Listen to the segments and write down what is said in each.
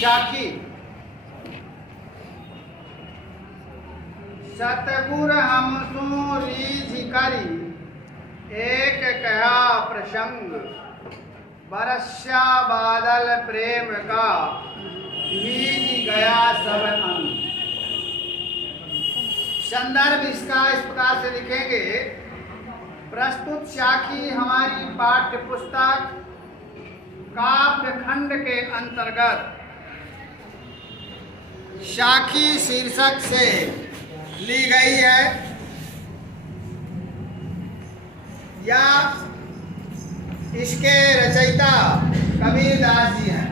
शाखी सतगुर हम सु रीझ करी एक कहा प्रसंग बरस्या बादल प्रेम का भीग गया सब अंग। संदर्भ इसका इस प्रकार से लिखेंगे। प्रस्तुत शाखी हमारी पाठ्य पुस्तक काव्य खंड के अंतर्गत शाखी शीर्षक से ली गई है या इसके रचयिता कबीरदास जी हैं,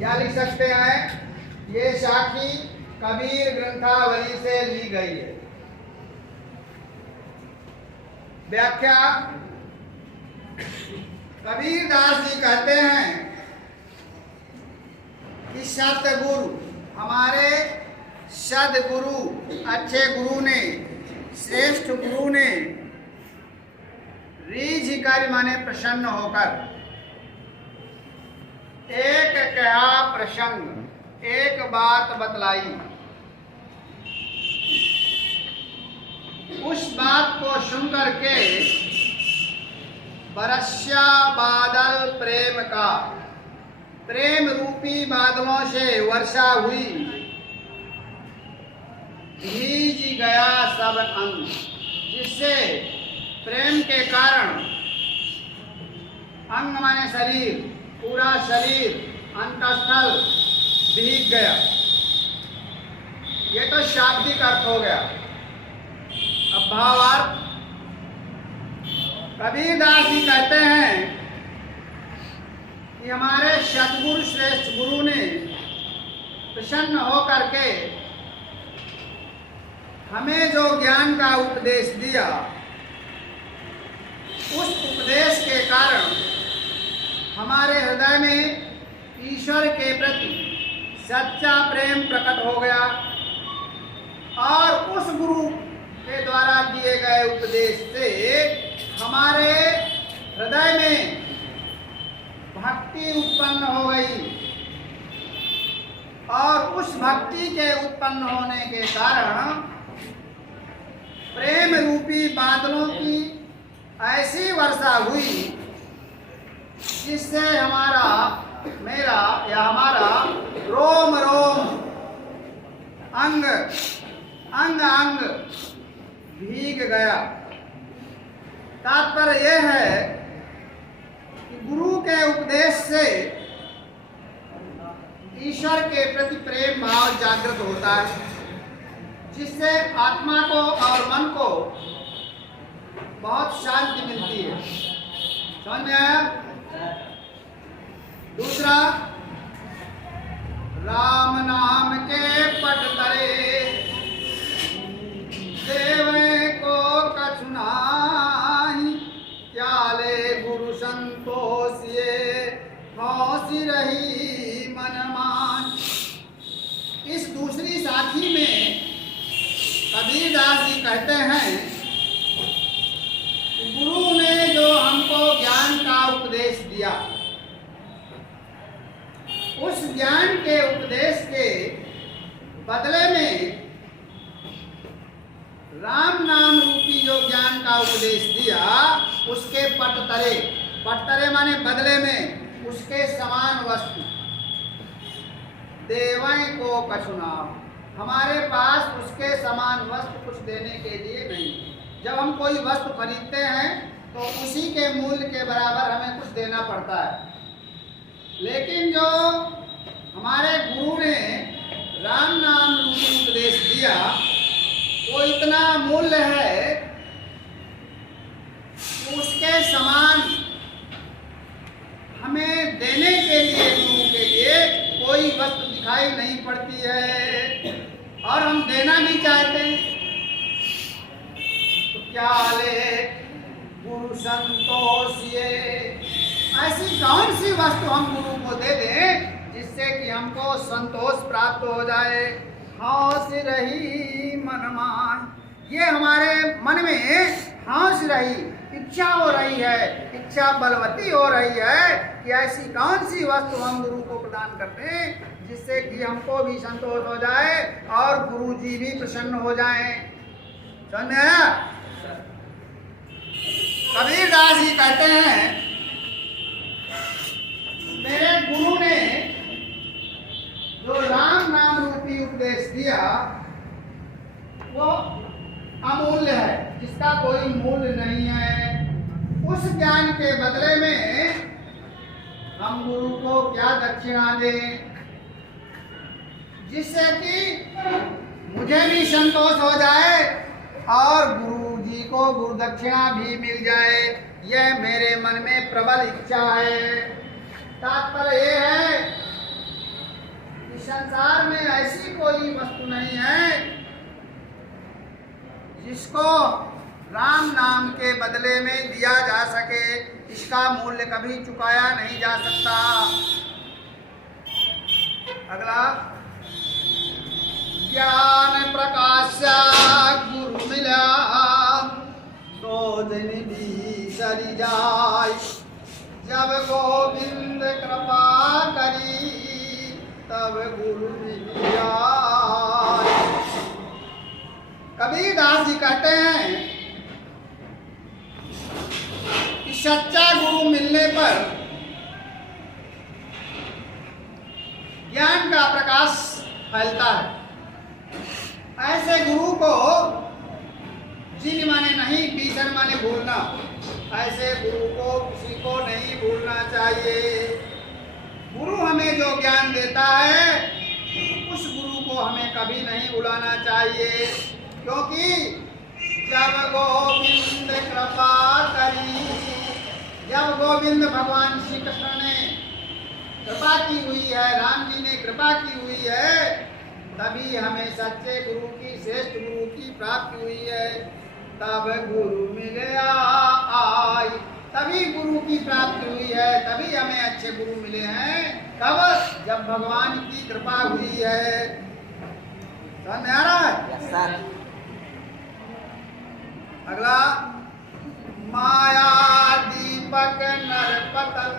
या लिख सकते हैं ये शाखी कबीर ग्रंथावली से ली गई है। व्याख्या कबीरदास जी कहते हैं कि सतगुरु हमारे सदगुरु अच्छे गुरु ने, श्रेष्ठ गुरु ने रीझ कर माने प्रसन्न होकर एक कहा प्रसंग, एक बात बतलाई, उस बात को सुनकर के बरस्या बादल प्रेम का, प्रेम रूपी बादलों से वर्षा हुई, भीज गया सब अंग, जिससे प्रेम के कारण अंग माने शरीर, पूरा शरीर अंतस्थल भीग गया। ये तो शाब्दिक अर्थ हो गया। अब भावार्थ कबीरदास जी कहते हैं कि हमारे सतगुरु श्रेष्ठ गुरु ने प्रसन्न होकर के हमें जो ज्ञान का उपदेश दिया, उस उपदेश के कारण हमारे हृदय में ईश्वर के प्रति सच्चा प्रेम प्रकट हो गया और उस गुरु के द्वारा दिए गए उपदेश से हमारे हृदय में भक्ति उत्पन्न हो गई और उस भक्ति के उत्पन्न होने के कारण प्रेम रूपी बादलों की ऐसी वर्षा हुई जिससे हमारा, मेरा या हमारा रोम रोम, अंग अंग अंग भीग गया। तात्पर्य यह है कि गुरु के उपदेश से ईश्वर के प्रति प्रेम भाव जागृत होता है, जिससे आत्मा को और मन को बहुत शांति मिलती है। समझ में आया? दूसरा, राम नाम के पट तरे देवे को कछु नाहि, त्याले गुरु संतोषिए हौसी रही मन मान। इस दूसरी साखी में कबीरदास जी कहते हैं गुरु ने जो हमको ज्ञान का उपदेश दिया, उस ज्ञान के उपदेश के बदले में राम नाम रूपी जो ज्ञान का उपदेश दिया, उसके पटतरे, पटतरे माने बदले में उसके समान वस्तु, देवं को कछु नाम, हमारे पास उसके समान वस्तु कुछ देने के लिए नहीं। जब हम कोई वस्तु खरीदते हैं तो उसी के मूल्य के बराबर हमें कुछ देना पड़ता है, लेकिन जो हमारे गुरु ने राम नाम रूपी उपदेश दिया वो इतना मूल्य है कि उसके समान हमें देने के लिए, गुरु के लिए कोई वस्तु दिखाई नहीं पड़ती है और हम देना भी चाहते हैं। तो क्या ले गुरु संतोषिए, ऐसी कौन सी वस्तु हम गुरु को दे दें जिससे कि हमको संतोष प्राप्त हो जाए। हौस रही मन मान, ये हमारे मन में फांस रही, इच्छा हो रही है, इच्छा बलवती हो रही है कि ऐसी कौन सी वस्तु हम गुरु को प्रदान कर दें जिससे कि हमको भी संतोष हो जाए और गुरु जी भी प्रसन्न हो जाएं। समझ में आया? कबीरदास जी कहते हैं मेरे गुरु ने जो राम नाम रूपी उपदेश दिया वो अमूल्य है, जिसका कोई मूल्य नहीं है। उस ज्ञान के बदले में हम गुरु को क्या दक्षिणा दें जिससे कि मुझे भी संतोष हो जाए और गुरु जी को गुरु दक्षिणा भी मिल जाए। यह मेरे मन में प्रबल इच्छा है। तात्पर्य यह है कि संसार में ऐसी कोई वस्तु नहीं है जिसको राम नाम के बदले में दिया जा सके। इसका मूल्य कभी चुकाया नहीं जा सकता। अगला, ज्ञान प्रकाश गुरु मिला तो दिन भी सरी जाय, जब गोविंद कृपा करी तब गुरु मिलिया। कबीरदास जी कहते हैं कि सच्चा गुरु मिलने पर ज्ञान का प्रकाश फैलता है। ऐसे गुरु को जिन माने नहीं, बीसन माने भूलना, ऐसे गुरु को किसी को नहीं भूलना चाहिए। गुरु हमें जो ज्ञान देता है उस गुरु को हमें कभी नहीं भुलाना चाहिए, क्योंकि जब गोविंद कृपा करी, जब गोविंद भगवान श्री कृष्ण ने कृपा की हुई है, राम जी ने कृपा की हुई है, तभी हमें सच्चे गुरु की, श्रेष्ठ गुरु की प्राप्ति हुई है। तब गुरु मिले आई, तभी गुरु की प्राप्ति हुई है, तभी हमें अच्छे गुरु मिले हैं। कब? जब भगवान की कृपा हुई है। समझ में आ रहा है? yes, अगला, माया दीपक नरपतन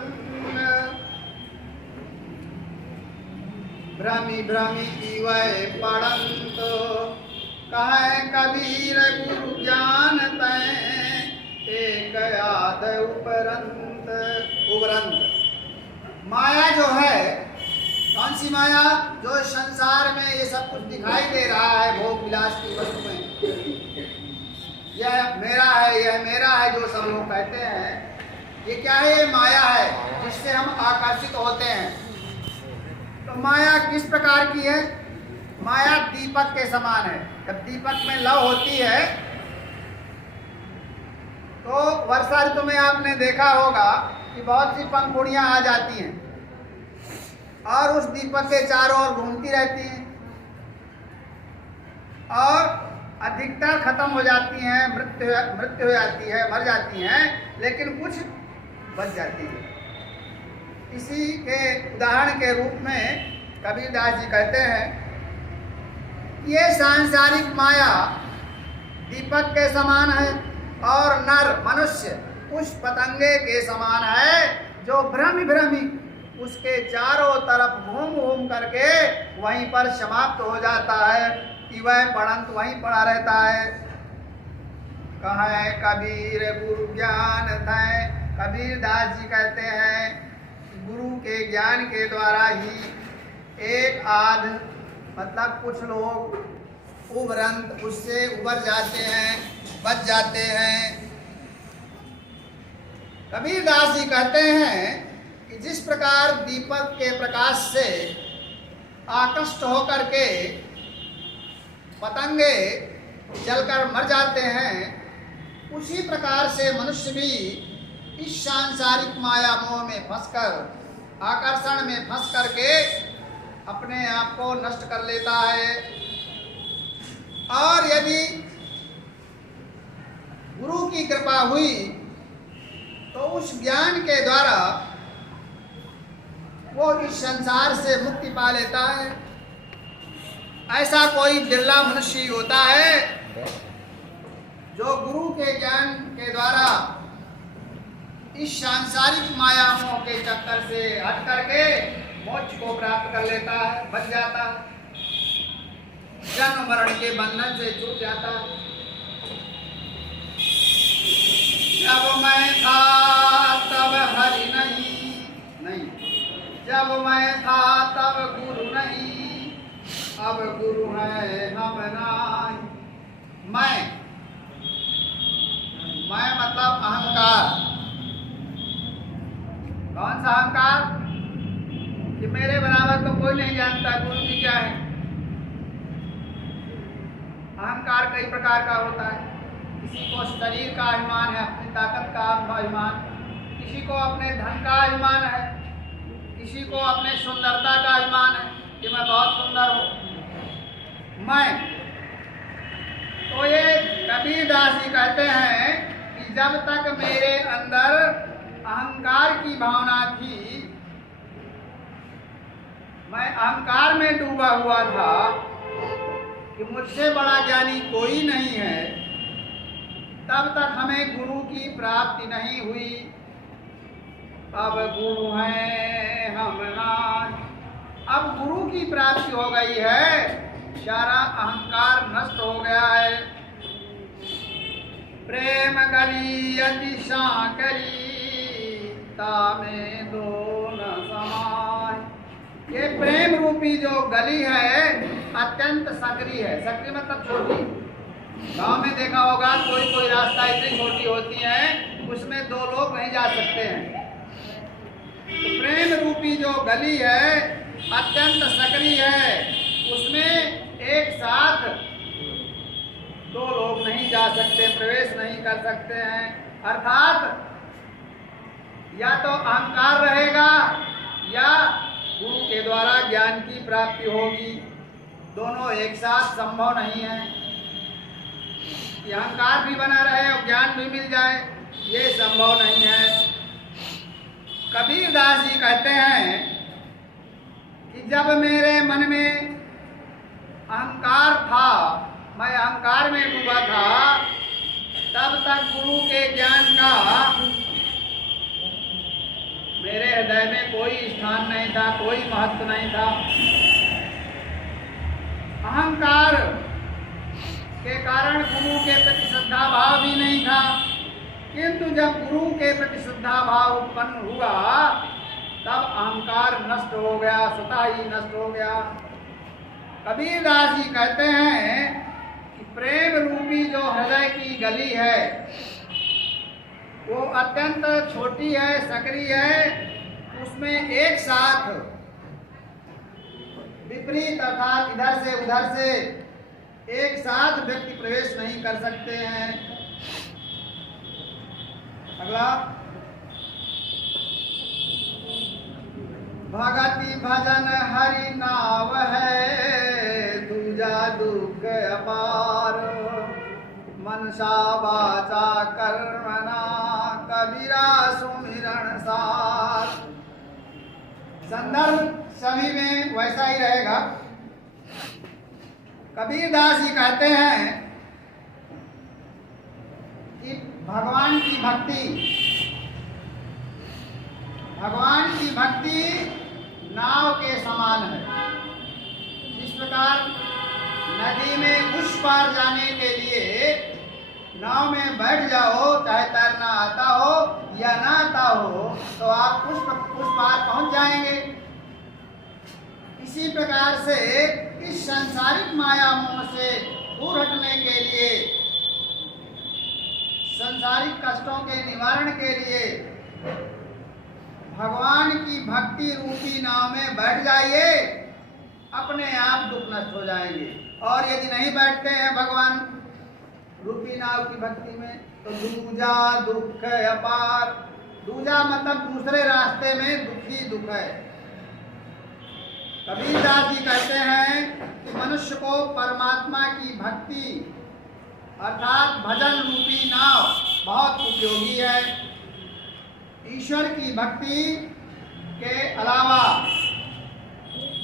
भ्रमी भ्रमी वह पड़ंत, कहे कबीर गुरु ज्ञान तय एक याद उपरंत। उपरंत माया जो है, कौन सी माया? जो संसार में ये सब कुछ दिखाई दे रहा है, भोग विलास की वस्तु में, यह मेरा है, यह मेरा है, जो सब लोग कहते हैं, ये क्या है? ये माया है जिससे हम आकर्षित होते हैं। तो माया किस प्रकार की है? माया दीपक के समान है। जब दीपक में लौ होती है तो वर्षा ऋतु में आपने देखा होगा कि बहुत सी पंखुड़ियां आ जाती हैं और उस दीपक के चारों ओर घूमती रहती हैं और अधिकतर खत्म हो जाती हैं, मृत्यु हो जाती है, मर जाती हैं, लेकिन कुछ बच जाती है। इसी के उदाहरण के रूप में कबीरदास जी कहते हैं, ये सांसारिक माया दीपक के समान है और नर मनुष्य उस पतंगे के समान है जो भ्रमी भ्रमी उसके चारों तरफ घूम घूम करके वहीं पर समाप्त हो जाता है कि वह पड़ंत वहीं पड़ा रहता है। कहे कबीर गुरु ज्ञान है। कबीरदास जी कहते हैं गुरु के ज्ञान के द्वारा ही एक आध, मतलब कुछ लोग उबरंत उससे उबर जाते हैं, बच जाते हैं। कबीरदास जी कहते हैं कि जिस प्रकार दीपक के प्रकाश से आकृष्ट होकर के पतंगे जलकर मर जाते हैं, उसी प्रकार से मनुष्य भी इस सांसारिक माया मोह में फंसकर, आकर्षण में फंस करके अपने आप को नष्ट कर लेता है। और यदि गुरु की कृपा हुई तो उस ज्ञान के द्वारा वो इस संसार से मुक्ति पा लेता है। ऐसा कोई बिरला मनुष्य होता है जो गुरु के ज्ञान के द्वारा इस सांसारिक माया मोह के चक्कर से हट करके मोक्ष को प्राप्त कर लेता है, बच जाता है, जन्म मरण के बंधन से छूट जाता है। जब मैं था तब हरि नहीं, जब मैं था तब गुरु नहीं, अब गुरु है हम नहीं। मैं मतलब अहंकार। कौन सा अहंकार? कि मेरे बराबर तो कोई नहीं जानता गुरु जी क्या है। अहंकार कई प्रकार का होता है। किसी को शरीर का अभिमान है, अपनी ताकत का अभिमान, किसी को अपने धन का अभिमान है, किसी को अपने सुंदरता का अभिमान है कि मैं बहुत सुंदर हूँ। मैं तो ये कबीरदास जी कहते हैं कि जब तक मेरे अंदर अहंकार की भावना थी, मैं अहंकार में डूबा हुआ था कि मुझसे बड़ा ज्ञानी कोई नहीं है, तब तक हमें गुरु की प्राप्ति नहीं हुई। अब गुरु हैं हम नहीं, अब गुरु की प्राप्ति हो गई है, सारा अहंकार नष्ट हो गया है। प्रेम गली यदि साकरी तामे दो न समाय। ये प्रेम रूपी जो गली है अत्यंत सकरी है। सकरी मतलब छोटी। गांव में देखा होगा कोई कोई रास्ता इतनी छोटी होती है उसमें दो लोग नहीं जा सकते हैं। तो प्रेम रूपी जो गली है अत्यंत सकरी है, उसमें एक साथ दो लोग नहीं जा सकते, प्रवेश नहीं कर सकते हैं। अर्थात या तो अहंकार रहेगा या गुरु के द्वारा ज्ञान की प्राप्ति होगी। दोनों एक साथ संभव नहीं है। अहंकार भी बना रहे और ज्ञान भी मिल जाए, ये संभव नहीं है। कबीरदास जी कहते हैं कि जब मेरे मन में अहंकार था, मैं अहंकार में डूबा था, तब तक गुरु के ज्ञान का मेरे हृदय में कोई स्थान नहीं था, कोई महत्व नहीं था। अहंकार के कारण गुरु के प्रति श्रद्धा भाव भी नहीं था, किंतु जब गुरु के प्रति श्रद्धा भाव उत्पन्न हुआ तब अहंकार नष्ट हो गया, स्वतः ही नष्ट हो गया। कबीरदास जी कहते हैं कि प्रेम रूपी जो हृदय की गली है वो अत्यंत छोटी है, सकरी है। उसमें एक साथ विपरीत अर्थात इधर से उधर से एक साथ व्यक्ति प्रवेश नहीं कर सकते हैं। अगला, भगति भजन हरि नाव है, दूजा दुख अपार, मनसा वाचा कर्मणा कबीरा सुमिरण सार। संदर्भ सभी में वैसा ही रहेगा। कबीरदास जी कहते हैं कि भगवान की भक्ति नाव के समान है। जिस प्रकार नदी में उस पार जाने के लिए नाव में बैठ जाओ, चाहे तैरना आता हो या ना आता हो, तो आप उस पार पहुंच जाएंगे। इसी प्रकार से इस सांसारिक माया मोह से दूर हटने के लिए, सांसारिक कष्टों के निवारण के लिए भगवान की भक्ति रूपी नाव में बैठ जाइए, अपने आप दुख नष्ट हो जाएंगे। और यदि नहीं बैठते हैं भगवान रूपी नाव की भक्ति में, तो दूजा दुख अपार। दूजा मतलब दूसरे रास्ते में दुखी दुख है। कबीरदास जी कहते हैं कि मनुष्य को परमात्मा की भक्ति अर्थात भजन रूपी नाव बहुत उपयोगी है। ईश्वर की भक्ति के अलावा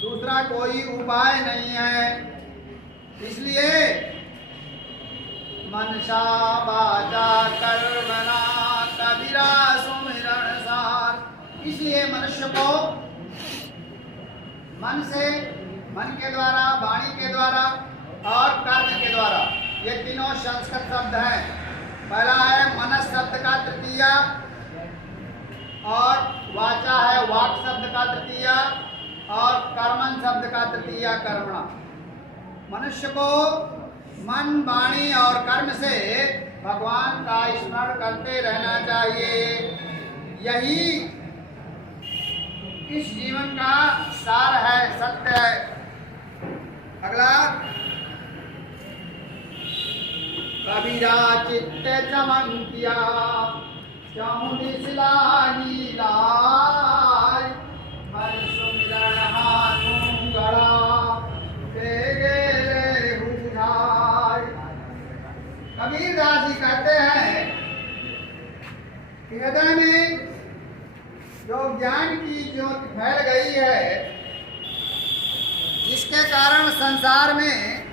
दूसरा कोई उपाय नहीं है। इसलिए मनसा वाचा कर्मणा कबीरा सुमिरन सार। इसलिए मनुष्य को मन से, मन के द्वारा, वाणी के द्वारा और कर्म के द्वारा, ये तीनों संस्कृत शब्द हैं। पहला है मनस शब्द का तृतीय, और वाचा है वाक शब्द का तृतीय, और कर्मन शब्द का तृतीय कर्मणा। मनुष्य को मन, वाणी और कर्म से भगवान का स्मरण करते रहना चाहिए। यही इस जीवन का सार है, सत्य है। अगला, कबीरा चित्त चमंतिया चौंदिस लागी लाय, हर सुमिरन हाथों गड़ा बेगे रे बुझाय। कबीर दास जी कहते हैं कि हृदय में जो ज्ञान की ज्योति फैल गई है, जिसके कारण संसार में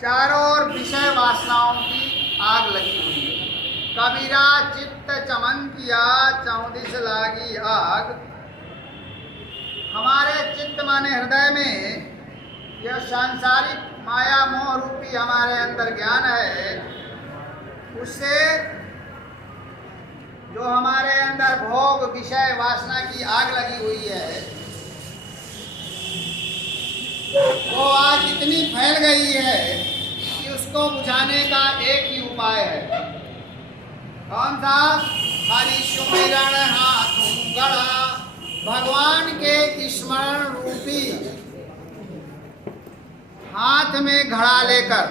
चारों ओर विषय वासनाओं की आग लगी हुई है। कबीरा चित्त चमंकिया चौदिस लागी आग। हमारे चित्त माने हृदय में यह सांसारिक माया मोह रूपी हमारे अंदर ज्ञान है, उससे जो हमारे अंदर भोग विषय वासना की आग लगी हुई है, वो आग इतनी फैल गई है कि उसको बुझाने का एक ही उपाय है। कौन सा? हरि सुमिरन हाथों गड़ा। भगवान के स्मरण रूपी हाथ में घड़ा लेकर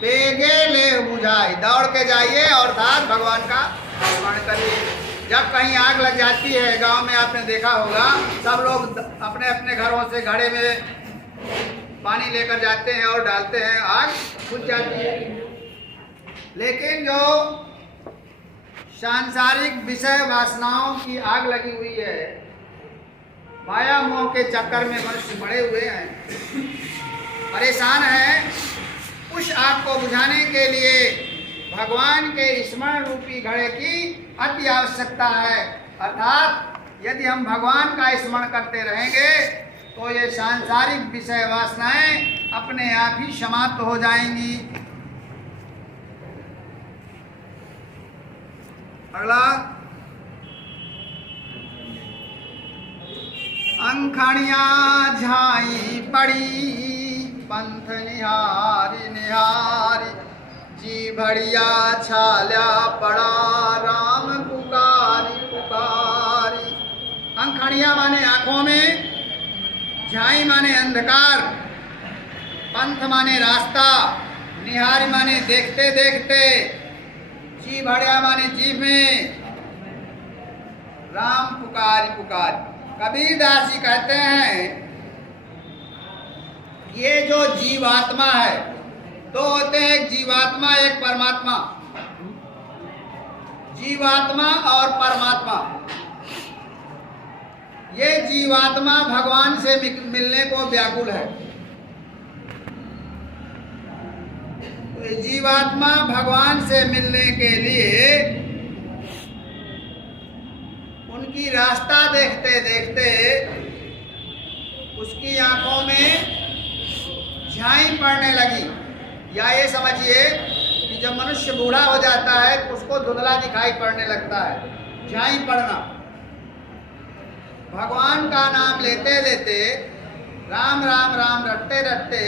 बेगे ले बुझाए, दौड़ के जाइए और साथ भगवान का स्मरण करिए। जब कहीं आग लग जाती है, गांव में आपने देखा होगा, सब लोग अपने अपने घरों से घड़े में पानी लेकर जाते हैं और डालते हैं, आग बुझ जाती है। लेकिन जो सांसारिक विषय वासनाओं की आग लगी हुई है, माया मोह के चक्कर में मनुष्य पड़े हुए हैं, परेशान हैं, उस आग को बुझाने के लिए भगवान के स्मरण रूपी घड़े की अति आवश्यकता है। अर्थात यदि हम भगवान का स्मरण करते रहेंगे तो ये सांसारिक विषय वासनाएं अपने आप ही समाप्त हो जाएंगी। अगला, अंखड़ियां झाई पड़ी पंथ निहारी निहारी, जी भड़िया छाल्या पड़ा राम पुकारी पुकारी। अंखड़ियां माने आंखों में, झाई माने अंधकार, पंथ माने रास्ता, निहारी माने देखते देखते, जी भड़िया माने जीभ में, राम पुकारी पुकारी। कबीर दास जी कहते हैं ये जो जीवात्मा है, दो होते हैं, एक जीवात्मा एक परमात्मा। जीवात्मा और परमात्मा, ये जीवात्मा भगवान से मिलने को व्याकुल है। तो जीवात्मा भगवान से मिलने के लिए उनकी रास्ता देखते देखते उसकी आंखों में झाई पड़ने लगी। या ये समझिए कि जब मनुष्य बूढ़ा हो जाता है तो उसको धुंधला दिखाई पड़ने लगता है, झाई पड़ना। भगवान का नाम लेते लेते, राम राम राम रटते रटते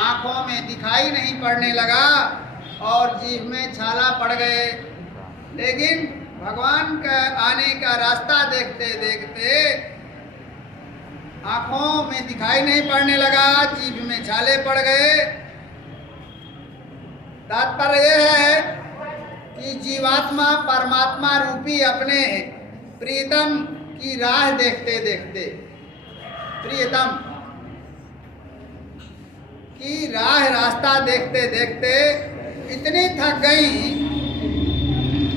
आंखों में दिखाई नहीं पड़ने लगा और जीभ में छाला पड़ गए। लेकिन भगवान का आने का रास्ता देखते देखते आंखों में दिखाई नहीं पड़ने लगा, जीभ में छाले पड़ गए। तात्पर्य यह है कि जीवात्मा परमात्मा रूपी अपने प्रीतम की राह देखते देखते, प्रियतम की रास्ता देखते देखते इतनी थक गई,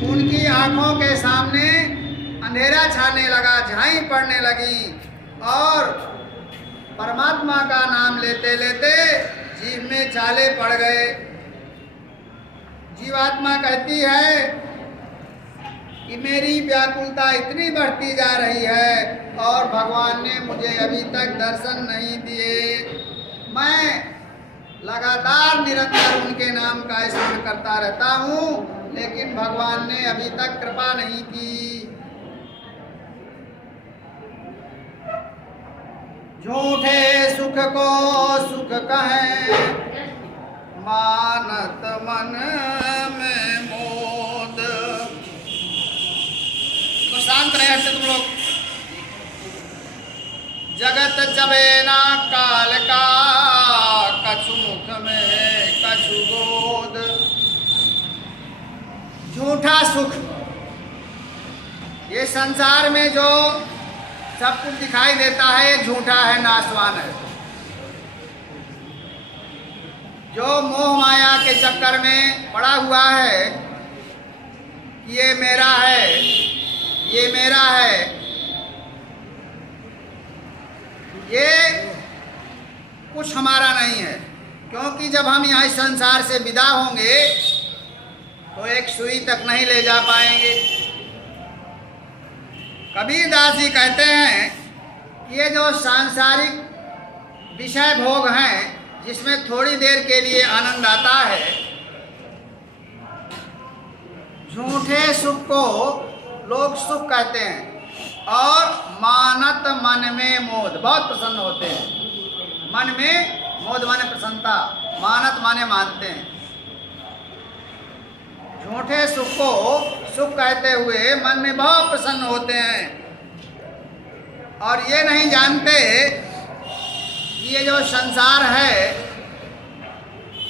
उनकी आंखों के सामने अंधेरा छाने लगा, झाई पड़ने लगी और परमात्मा का नाम लेते लेते जीव में छाले पड़ गए। जीवात्मा कहती है कि मेरी व्याकुलता इतनी बढ़ती जा रही है और भगवान ने मुझे अभी तक दर्शन नहीं दिए। मैं लगातार निरंतर उनके नाम का स्मरण करता रहता हूँ, लेकिन भगवान ने अभी तक कृपा नहीं की। झूठे सुख को सुख कहें, मानत मन में मोद। तो शांत रहे हटते तुम लोग। जगत चबेना काल का, कछु मुख में कछु गोद। झूठा सुख, ये संसार में जो सब कुछ दिखाई देता है झूठा है, नाशवान है। जो मोह माया के चक्कर में पड़ा हुआ है कि ये मेरा है, ये मेरा है, ये कुछ हमारा नहीं है। क्योंकि जब हम यहाँ इस संसार से विदा होंगे तो एक सुई तक नहीं ले जा पाएंगे। कबीरदास जी कहते हैं कि ये जो सांसारिक विषय भोग हैं, जिसमें थोड़ी देर के लिए आनंद आता है, झूठे सुख को लोग सुख कहते हैं और मानत मन में मोद, बहुत प्रसन्न होते हैं। मन में मोद माने प्रसन्नता, मानत माने मानते हैं। झूठे सुख को सुख कहते हुए मन में बहुत प्रसन्न होते हैं और ये नहीं जानते कि ये जो संसार है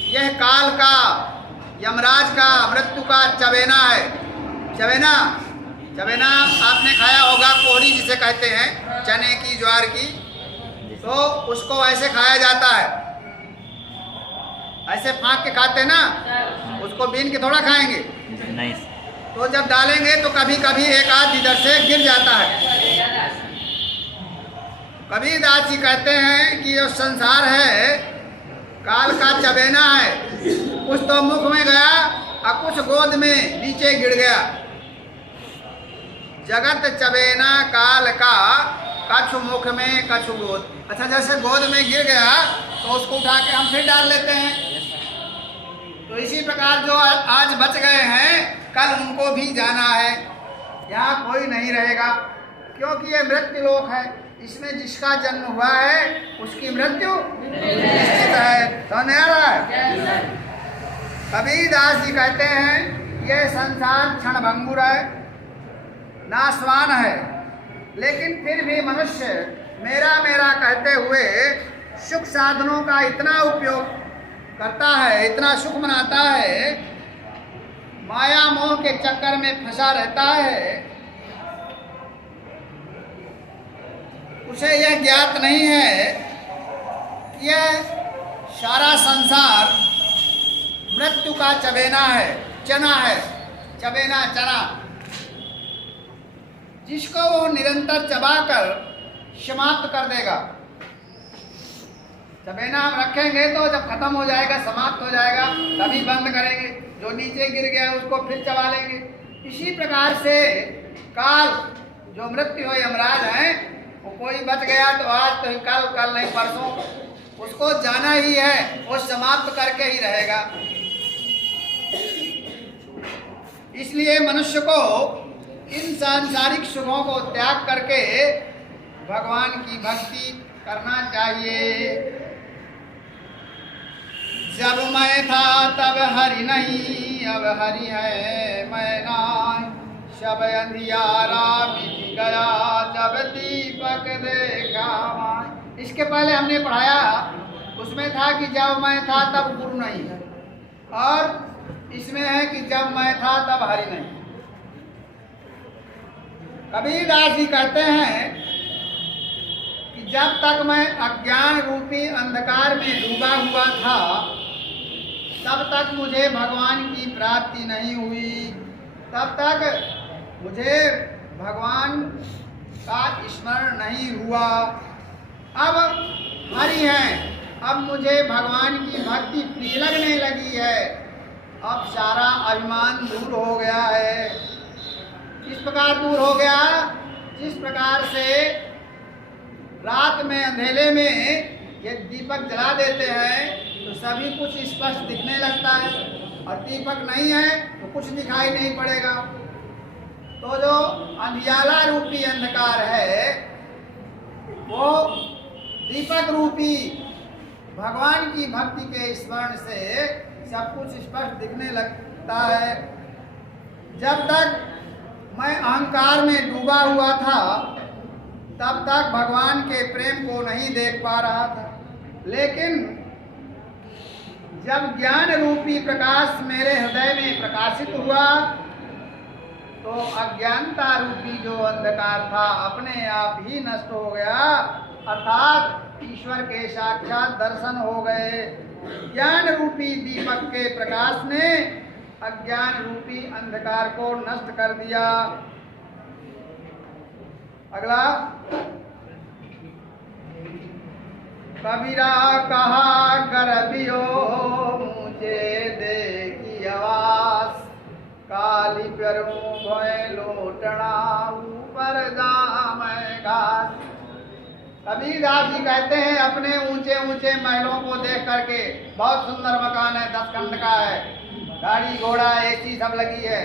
यह काल का, यमराज का, मृत्यु का चबेना है। चबेना, चबेना आपने खाया होगा, कोहरी जिसे कहते हैं, चने की, ज्वार की, तो उसको ऐसे खाया जाता है, ऐसे फाँक के खाते ना, उसको बीन के थोड़ा खाएंगे नहीं। तो जब डालेंगे तो कभी कभी एक आध इधर से गिर जाता है। कबीरदास जी कहते हैं कि जो संसार है काल का चबेना है, कुछ तो मुख में गया और कुछ गोद में नीचे गिर गया। जगत चबेना काल का, कछु मुख में कछु गोद। अच्छा, जैसे गोद में गिर गया तो उसको उठा के हम फिर डाल लेते हैं। तो इसी प्रकार जो आज बच गए हैं, कल उनको भी जाना है, यहाँ कोई नहीं रहेगा, क्योंकि ये मृत्यु लोक है। इसमें जिसका जन्म हुआ है उसकी मृत्यु निश्चित है। तो नहीं आ रहा है। कबीरदास जी कहते हैं ये संसार क्षणभंगुर है, नाशवान है, लेकिन फिर भी मनुष्य मेरा मेरा कहते हुए सुख साधनों का इतना उपयोग करता है, इतना सुख मनाता है, माया मोह के चक्कर में फंसा रहता है। उसे यह ज्ञात नहीं है कि यह सारा संसार मृत्यु का चबेना है, चना है, चबेना चना, जिसको वो निरंतर चबाकर समाप्त कर देगा। चबेना हम रखेंगे तो जब खत्म हो जाएगा, समाप्त हो जाएगा, तभी बंद करेंगे। जो नीचे गिर गया उसको फिर चबा लेंगे। इसी प्रकार से काल, जो मृत्यु हो, यमराज है, वो कोई बच गया तो आज, तो कल, कल नहीं परसों, उसको जाना ही है, वो समाप्त करके ही रहेगा। इसलिए मनुष्य को इन सांसारिक सुखों को त्याग करके भगवान की भक्ति करना चाहिए। जब मैं था तब हरि नहीं, अब हरि है मैं नाय, शब अंधियारा मिट गया जब दीपक देखा माय। इसके पहले हमने पढ़ाया, उसमें था कि जब मैं था तब गुरु नहीं, और इसमें है कि जब मैं था तब हरि नहीं। कबीरदास जी कहते हैं कि जब तक मैं अज्ञान रूपी अंधकार में डूबा हुआ था, तब तक मुझे भगवान की प्राप्ति नहीं हुई, तब तक मुझे भगवान का स्मरण नहीं हुआ। अब हरि हैं, अब मुझे भगवान की भक्ति प्रिय लगने लगी है, अब सारा अभिमान दूर हो गया है। किस प्रकार दूर हो गया? जिस प्रकार से रात में अंधेरे में ये दीपक जला देते हैं तो सभी कुछ स्पष्ट दिखने लगता है, और दीपक नहीं है तो कुछ दिखाई नहीं पड़ेगा। तो जो अंधियाला रूपी अंधकार है वो दीपक रूपी भगवान की भक्ति के स्मरण से सब कुछ स्पष्ट दिखने लगता है। जब तक मैं अहंकार में डूबा हुआ था तब तक भगवान के प्रेम को नहीं देख पा रहा था, लेकिन जब ज्ञान रूपी प्रकाश मेरे हृदय में प्रकाशित हुआ तो अज्ञानता रूपी जो अंधकार था अपने आप ही नष्ट हो गया, अर्थात ईश्वर के साक्षात दर्शन हो गए। ज्ञान रूपी दीपक के प्रकाश ने अज्ञान रूपी अंधकार को नष्ट कर दिया। अगला, कबीरा कहा करबियो मुझे देखी आवास, काली प्यरू भय लोटना ऊपर जामे घास। कबीरदास जी कहते हैं अपने ऊंचे ऊंचे महलों को देख करके, बहुत सुंदर मकान है, 10 खंड का है, गाड़ी घोड़ा एसी सब लगी है,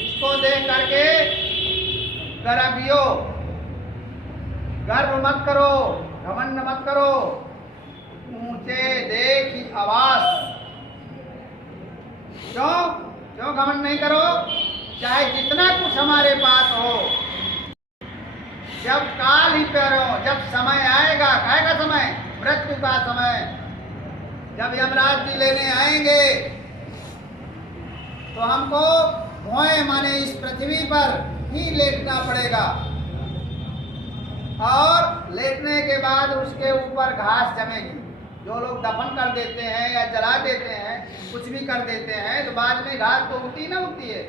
इसको देख करके गर्भियो, गर्व मत करो, घमंड मत करो, ऊंचे देखी आवास। क्यों घमंड नहीं करो? चाहे जितना कुछ हमारे पास हो, जब काल ही पैरों, जब समय आएगा, आएगा समय, मृत्यु का समय, जब यमराज जी लेने आएंगे तो हमको भोए माने इस पृथ्वी पर ही लेटना पड़ेगा, और लेटने के बाद उसके ऊपर घास जमेगी। जो लोग दफन कर देते हैं या जला देते हैं, कुछ भी कर देते हैं, तो बाद में घास तो उगती ना उगती है,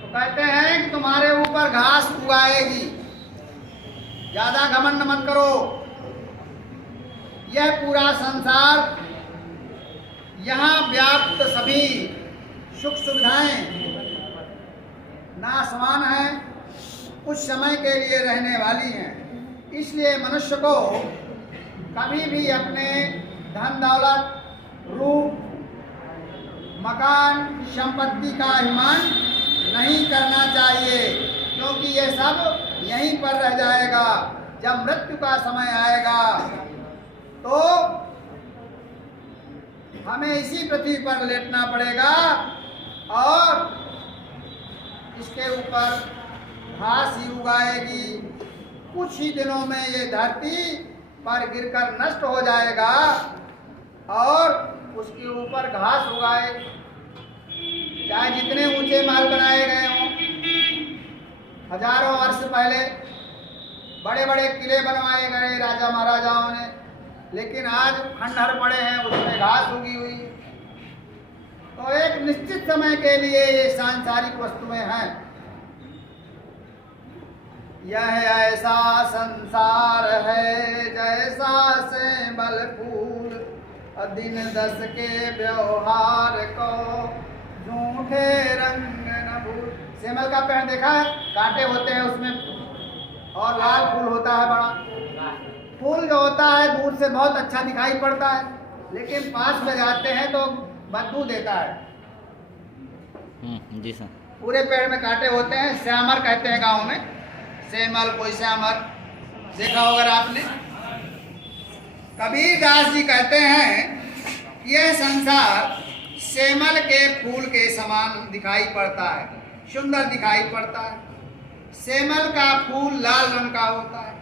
तो कहते हैं कि तुम्हारे ऊपर घास उगाएगी। ज्यादा घमंड मत करो। यह पूरा संसार, यहाँ व्याप्त सभी सुख सुविधाएं नाशवान हैं, कुछ समय के लिए रहने वाली हैं। इसलिए मनुष्य को कभी भी अपने धन दौलत, रूप, मकान, संपत्ति का अभिमान नहीं करना चाहिए, क्योंकि ये सब यहीं पर रह जाएगा। जब मृत्यु का समय आएगा तो हमें इसी पृथ्वी पर लेटना पड़ेगा, और इसके ऊपर घास ही उगाएगी। कुछ ही दिनों में ये धरती पर गिरकर नष्ट हो जाएगा और उसके ऊपर घास उगाएगी। चाहे जितने ऊंचे महल बनाए गए हों, हजारों वर्ष पहले बड़े बड़े किले बनवाए गए राजा महाराजाओं ने, लेकिन आज खंडहर पड़े हैं, उसमें घास उगी हुई। तो एक निश्चित समय के लिए ये सांसारिक वस्तुएं हैं। यह ऐसा संसार है जैसा सेमल फूल, दिन 10 के व्यवहार को झूठे रंग न भूल। सेमल का पेड़ देखा है? कांटे होते हैं उसमें, और लाल फूल होता है बड़ा। फूल जो होता है दूर से बहुत अच्छा दिखाई पड़ता है, लेकिन पास में जाते हैं तो बदबू देता है। जी सर। पूरे पेड़ में कांटे होते हैं, श्यामर कहते हैं गांव में, सेमल कोई श्यामर देखा होगा आपने। कबीरदास जी कहते हैं यह संसार सेमल के फूल के समान दिखाई पड़ता है, सुंदर दिखाई पड़ता है। सेमल का फूल लाल रंग का होता है,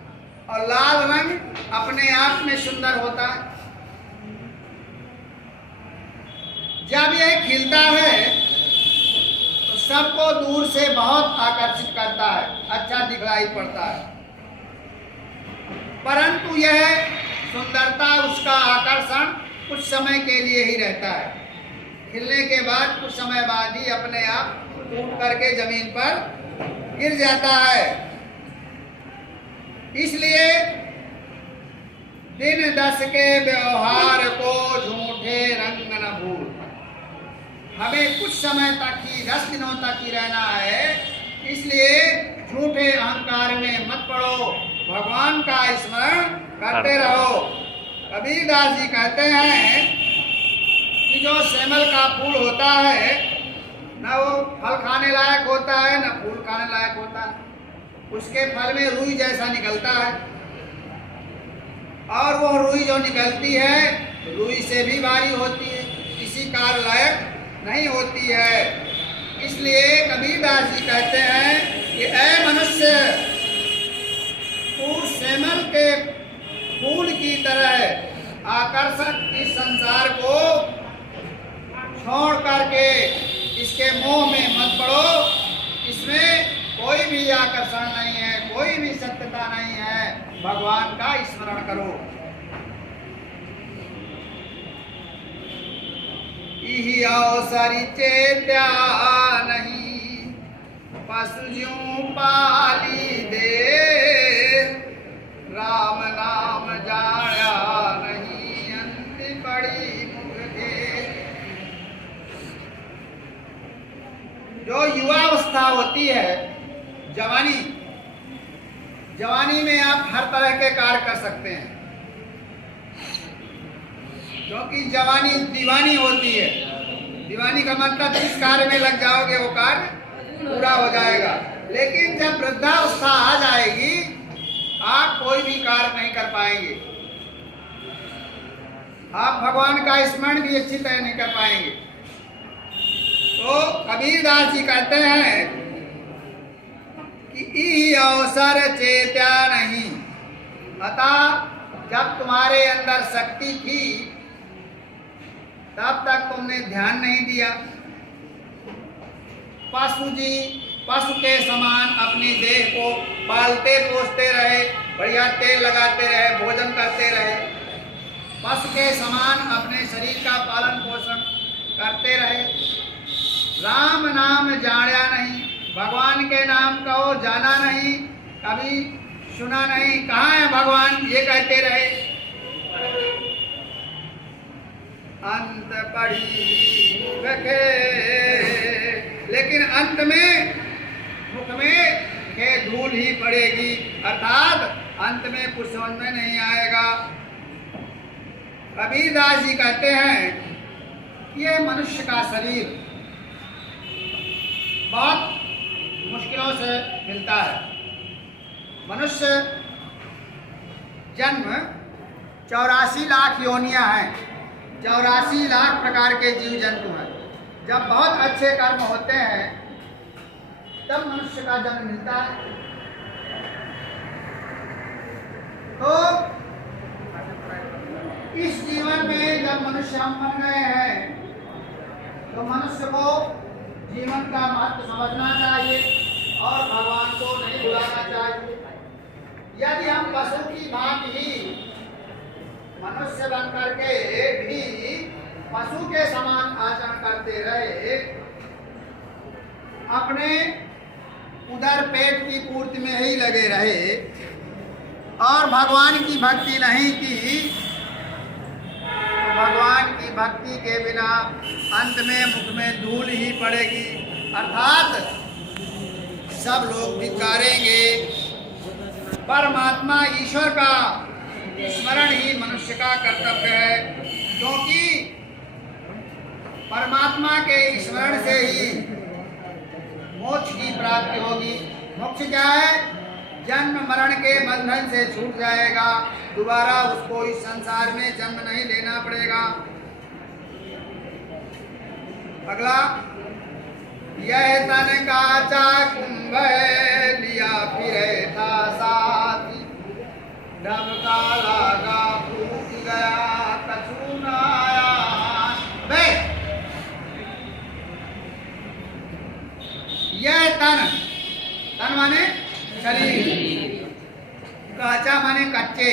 और लाल रंग अपने आप में सुंदर होता है। जब यह खिलता है तो सबको दूर से बहुत आकर्षित करता है, अच्छा दिखाई पड़ता है, परंतु यह सुंदरता, उसका आकर्षण कुछ समय के लिए ही रहता है। खिलने के बाद कुछ समय बाद ही अपने आप टूट करके जमीन पर गिर जाता है। इसलिए दिन दस के व्यवहार को झूठे रंग न भूल। हमें कुछ समय तक ही 10 दिनों तक ही रहना है, इसलिए झूठे अहंकार में मत पड़ो, भगवान का स्मरण करते रहो। कबीरदास जी कहते हैं कि जो सेमल का फूल होता है न वो फल खाने लायक होता है न फूल खाने लायक होता है, उसके फल में रुई जैसा निकलता है, और वो रुई जो निकलती है रुई से भी भारी होती है, किसी कार्य लायक नहीं होती है। इसलिए कबीरदास जी कहते हैं कि ऐ मनुष्य, तू सेमल के फूल की तरह आकर्षक इस संसार को छोड़ करके इसके मोह में मत पड़ो। इसमें कोई भी आकर्षण नहीं है, कोई भी सत्यता नहीं है, भगवान का स्मरण करो। इहि अवसरि चेत्या नहीं, पशु ज्यों पाली दे, राम नाम जाया नहीं, अंत पड़ी मुख के। जो युवावस्था होती है, जवानी में आप हर तरह के कार्य कर सकते हैं, क्योंकि जवानी दीवानी होती है। दीवानी का मतलब जिस कार्य में लग जाओगे वो कार्य पूरा हो जाएगा। लेकिन जब वृद्धावस्था आ जाएगी आप कोई भी कार्य नहीं कर पाएंगे, आप भगवान का स्मरण भी अच्छी तरह नहीं कर पाएंगे। तो कबीरदास जी कहते हैं कि इहि अवसर चेत्या नहीं, अतः जब तुम्हारे अंदर शक्ति थी तब तक तुमने ध्यान नहीं दिया। पशु के समान अपनी देह को पालते पोसते रहे, बढ़िया तेल लगाते रहे, भोजन करते रहे, पशु के समान अपने शरीर का पालन पोषण करते रहे। राम नाम जाना नहीं, भगवान के नाम को जाना नहीं, कभी सुना नहीं, कहाँ है भगवान ये कहते रहे। अंत पड़ी रखे, लेकिन अंत में मुख में के धूल ही पड़ेगी, अर्थात अंत में कुछ समझ में नहीं आएगा। कबीरदास जी कहते हैं ये मनुष्य का शरीर बहुत मुश्किलों से मिलता है। मनुष्य जन्म 84 लाख योनियां हैं, 84 लाख प्रकार के जीव जंतु हैं। जब बहुत अच्छे कर्म होते हैं तब मनुष्य का जन्म मिलता है। तो इस जीवन में जब मनुष्य हम बन गए हैं तो मनुष्य को जीवन का महत्व समझना चाहिए और भगवान को नहीं भुलाना चाहिए। यदि हम पशु की भांति ही मनुष्य बन करके भी पशु के समान आचरण करते रहे, अपने उधर पेट की पूर्ति में ही लगे रहे और भगवान की भक्ति नहीं की, तो भगवान की भक्ति के बिना अंत में मुख में धूल ही पड़ेगी, अर्थात सब लोग धिक्कारेंगे। परमात्मा ईश्वर का स्मरण ही मनुष्य का कर्तव्य है, क्योंकि परमात्मा के स्मरण से ही मोक्ष की प्राप्ति होगी। मोक्ष क्या है? जन्म मरण के बंधन से छूट जाएगा, दोबारा उसको इस संसार में जन्म नहीं लेना पड़ेगा। अगला, यह तन का चाकुंभ लिया फिरे था साथी, डबका लागा फूट गया कछु न आया। यह तन माने शरीर, काचा माने कच्चे,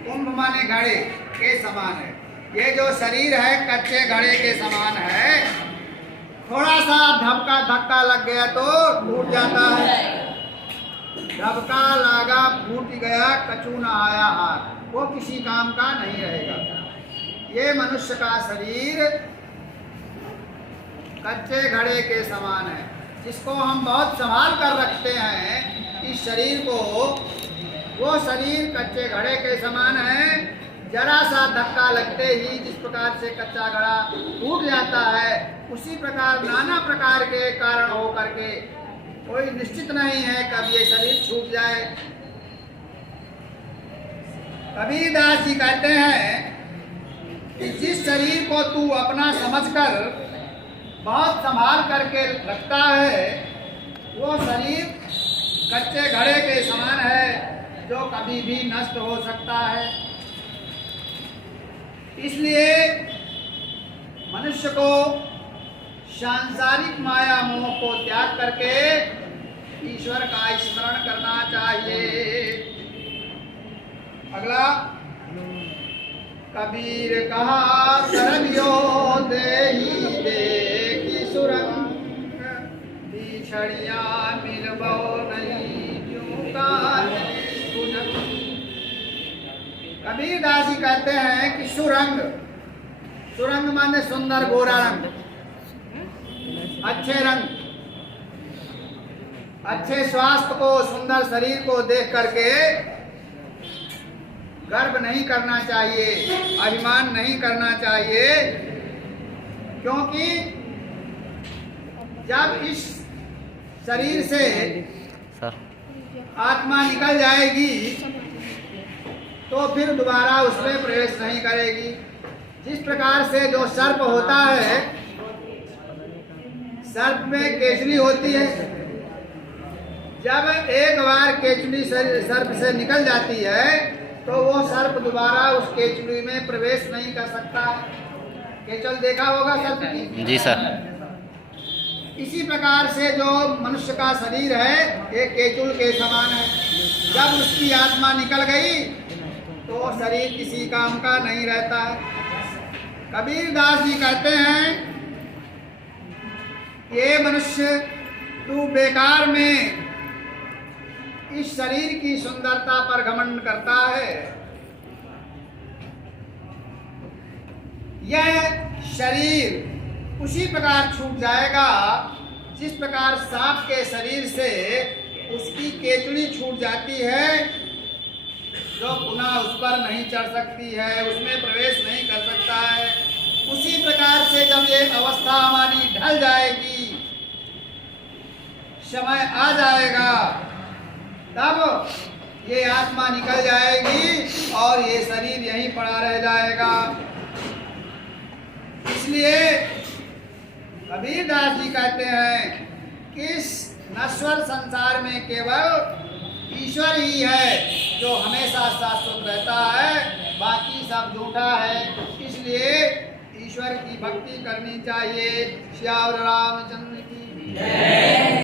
कुंभ माने घड़े के समान है। ये जो शरीर है कच्चे घड़े के समान है, थोड़ा सा धक्का धक्का लग गया तो टूट जाता है। धक्का लागा फूट गया कछु न आया हाथ। वो किसी काम का नहीं रहेगा। ये मनुष्य का शरीर कच्चे घड़े के समान है, जिसको हम बहुत संभाल कर रखते हैं। इस शरीर को, वो शरीर कच्चे घड़े के समान है। जरा सा धक्का लगते ही जिस प्रकार से कच्चा घड़ा टूट जाता है, उसी प्रकार नाना प्रकार के कारण हो करके कोई निश्चित नहीं है कब ये शरीर छूट जाए। कबीरदास जी कहते हैं कि जिस शरीर को तू अपना समझकर बहुत संभाल करके रखता है, वो शरीर कच्चे घड़े के समान है, जो कभी भी नष्ट हो सकता है। इसलिए मनुष्य को सांसारिक माया मोह को त्याग करके ईश्वर का स्मरण करना चाहिए। अगला, कबीर कहा करबियो देहि देखि सुरंग, बिछड़िया मिलबो नहीं क्यों काहे सुजग। कबीरदास जी कहते हैं कि सुरंग, सुरंग माने सुंदर गोरा रंग, अच्छे रंग, अच्छे स्वास्थ्य को, सुंदर शरीर को देख करके गर्व नहीं करना चाहिए, अभिमान नहीं करना चाहिए। क्योंकि जब इस शरीर से आत्मा निकल जाएगी तो फिर दोबारा उसमें प्रवेश नहीं करेगी। जिस प्रकार से जो सर्प होता है, सर्प में केचुली होती है, जब एक बार केचुली सर्प से निकल जाती है तो वो सर्प दोबारा उस केचुली में प्रवेश नहीं कर सकता। केचल देखा होगा सर्प की? जी सर। इसी प्रकार से जो मनुष्य का शरीर है, एक केचुल के समान है। जब उसकी आत्मा निकल गई तो शरीर किसी काम का नहीं रहता है। कबीरदास जी कहते हैं, ये मनुष्य तू बेकार में इस शरीर की सुंदरता पर घमंड करता है। यह शरीर उसी प्रकार छूट जाएगा जिस प्रकार सांप के शरीर से उसकी केचुली छूट जाती है, जो पुनः उस पर नहीं चढ़ सकती है, उसमें प्रवेश नहीं कर सकता है। उसी प्रकार से जब ये अवस्था हमारी ढल जाएगी, समय आ जाएगा, तब ये आत्मा निकल जाएगी और ये शरीर यहीं पड़ा रह जाएगा। इसलिए कबीरदास जी कहते हैं कि इस नश्वर संसार में केवल ईश्वर ही है जो हमेशा शाश्वत रहता है, बाकी सब झूठा है। इसलिए ईश्वर की भक्ति करनी चाहिए। श्याम रामचंद्र की जय।